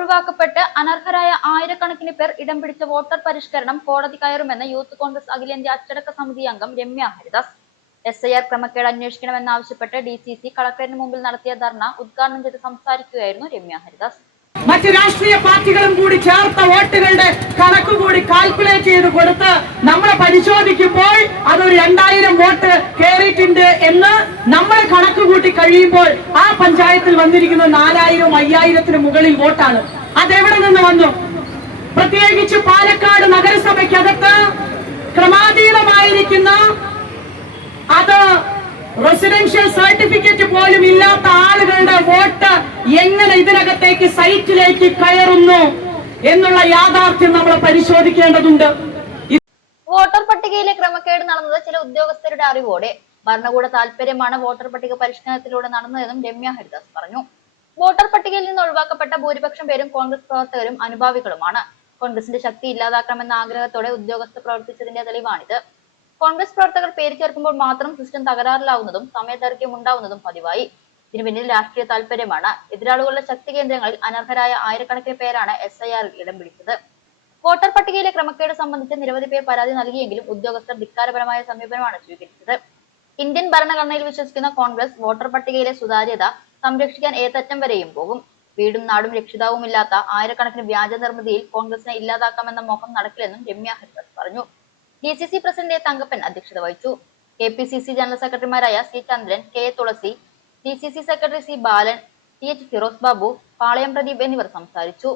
ഒഴിവാക്കപ്പെട്ട് അനർഹരായ ആയിരക്കണക്കിന് പേർ ഇടം പിടിച്ച വോട്ടർ പരിഷ്കരണം കോടതി കയറുമെന്ന് യൂത്ത് കോൺഗ്രസ് അഖിലേന്ത്യാ അച്ചടക്ക സമിതി അംഗം Ramya Haridas. S I R ക്രമക്കേട് അന്വേഷിക്കണമെന്നാവശ്യപ്പെട്ട് ഡി സി സി കളക്ടറേറ്റിന് മുമ്പിൽ നടത്തിയ ധർണ ഉദ്ഘാടനം ചെയ്ത് സംസാരിക്കുകയായിരുന്നു രമ്യ ഹരിദാസ്. മറ്റ് രാഷ്ട്രീയ പാർട്ടികളും കൂടി ചേർത്ത വോട്ടുകളുടെ കണക്ക് കൂടി കാൽക്കുലേറ്റ് ചെയ്ത് കൊടുത്ത് നമ്മളെ പരിശോധിക്കുമ്പോൾ അതൊരു രണ്ടായിരം വോട്ട് കയറിയിട്ടുണ്ട് എന്ന് നമ്മൾ കണക്ക് കൂട്ടി കഴിയുമ്പോൾ ആ പഞ്ചായത്തിൽ വന്നിരിക്കുന്ന നാലായിരവും അയ്യായിരത്തിന് മുകളിൽ വോട്ടാണ്. അതെവിടെ നിന്ന് വന്നു? പ്രത്യേകിച്ച് പാലക്കാട് നഗരസഭയ്ക്കകത്ത് ക്രമാതീതമായിരിക്കുന്ന അത് റെസിഡൻഷ്യൽ സർട്ടിഫിക്കറ്റ് പോലും ഇല്ലാത്ത ആളുകളുടെ വോട്ട് എങ്ങനെ ഇതിനകത്തേക്ക് സൈറ്റിലേക്ക് കയറുന്നു എന്നുള്ള യാഥാർത്ഥ്യം നമ്മൾ പരിശോധിക്കേണ്ടതുണ്ട്. വോട്ടർ പട്ടികയിലെ ക്രമക്കേട് നടന്നത് ചില ഉദ്യോഗസ്ഥരുടെ അറിവോടെ ഭരണകൂട താല്പര്യമാണ് വോട്ടർ പട്ടിക പരിഷ്കരണത്തിലൂടെ നടന്നതെന്നും രമ്യ ഹരിദാസ് പറഞ്ഞു. വോട്ടർ പട്ടികയിൽ നിന്ന് ഒഴിവാക്കപ്പെട്ട ഭൂരിപക്ഷം പേരും കോൺഗ്രസ് പ്രവർത്തകരും അനുഭാവികളുമാണ്. കോൺഗ്രസിന്റെ ശക്തി ഇല്ലാതാക്കണമെന്ന ആഗ്രഹത്തോടെ ഉദ്യോഗസ്ഥർ പ്രവർത്തിച്ചതിന്റെ തെളിവാണിത്. കോൺഗ്രസ് പ്രവർത്തകർ പേര് ചേർക്കുമ്പോൾ മാത്രം സിസ്റ്റം തകരാറിലാവുന്നതും സമയദൈർഘ്യം ഉണ്ടാവുന്നതും പതിവായി. ഇതിനു പിന്നിൽ രാഷ്ട്രീയ താല്പര്യമാണ് എതിരാളികളുടെ ശക്തി കേന്ദ്രങ്ങളിൽ അനർഹരായ ആയിരക്കണക്കിന് പേരാണ് എസ് ഐ ആറിൽ ഇടം പിടിച്ചത്. വോട്ടർ പട്ടികയിലെ ക്രമക്കേട് സംബന്ധിച്ച് നിരവധി പേർ പരാതി നൽകിയെങ്കിലും ഉദ്യോഗസ്ഥർ ധിക്കാരപരമായ സമീപനമാണ് സ്വീകരിച്ചത്. ഇന്ത്യൻ ഭരണഘടനയിൽ വിശ്വസിക്കുന്ന കോൺഗ്രസ് വോട്ടർ പട്ടികയിലെ സുതാര്യത സംരക്ഷിക്കാൻ ഏതറ്റം വരെയും പോകും. വീടും നാടും രക്ഷിതാവുമില്ലാത്ത ആയിരക്കണക്കിന് വ്യാജ നിർമ്മിതിയിൽ കോൺഗ്രസിനെ ഇല്ലാതാക്കാമെന്ന മോഹം നടക്കില്ലെന്നും രമ്യ ഹരിദാസ് പറഞ്ഞു. D C C president Thankappan അധ്യക്ഷത വഹിച്ചു. K P C C general സെക്രട്ടറിമാരായ C Chandran K Thulasi D C C secretary C Balan T H Firoz Babu Palayam Pradeep എന്നിവർ സംസാരിച്ചു.